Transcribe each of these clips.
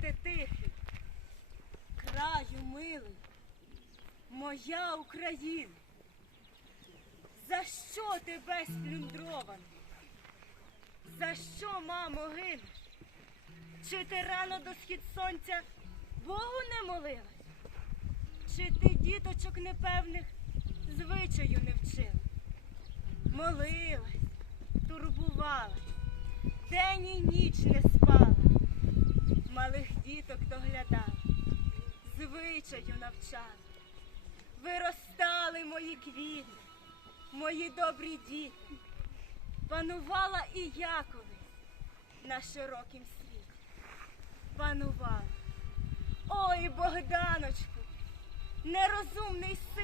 ти тихий, краю милий, моя Україна. За що тебе сплюндровано? За що, мамо, гинеш? Чи ти рано до схід сонця Богу не молилась? Чи ти діточок непевних звичаю не вчила? Молилась, турбувалась, день і ніч не діток доглядав, звичаю навчав, Виростали мої квіти, мої добрі діти, панувала і я на широкім світі. Панувала. Ой, Богданочку, нерозумний син,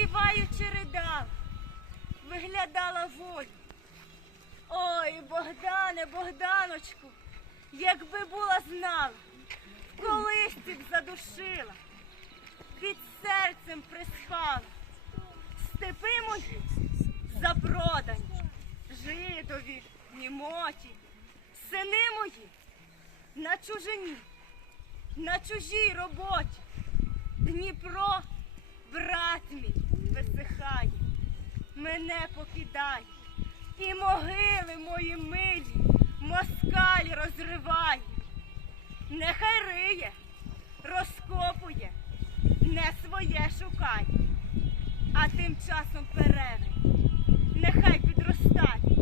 співаючи ридала, виглядала волю. Ой, Богдане, Богданочку, якби була знала, в колисці б задушила, під серцем приспала. Степи мої запродані, жидові, німоті, сини мої на чужині, на чужій роботі. Дніпро, брат мій, висихає, мене покидає, і могили мої милі, москаль розриває. Нехай риє, розкопує, не своє шукає, а тим часом перевень, нехай підростає,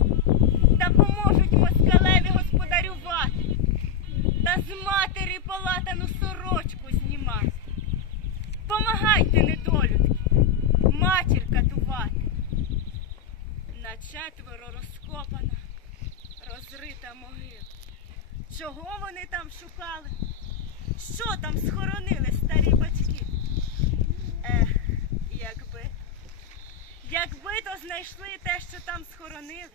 четверо розкопана, розрита могила. Чого вони там шукали? Що там схоронили старі батьки? Ех, якби. Якби то знайшли те, що там схоронили,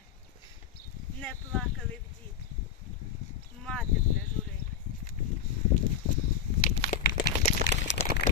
не плакали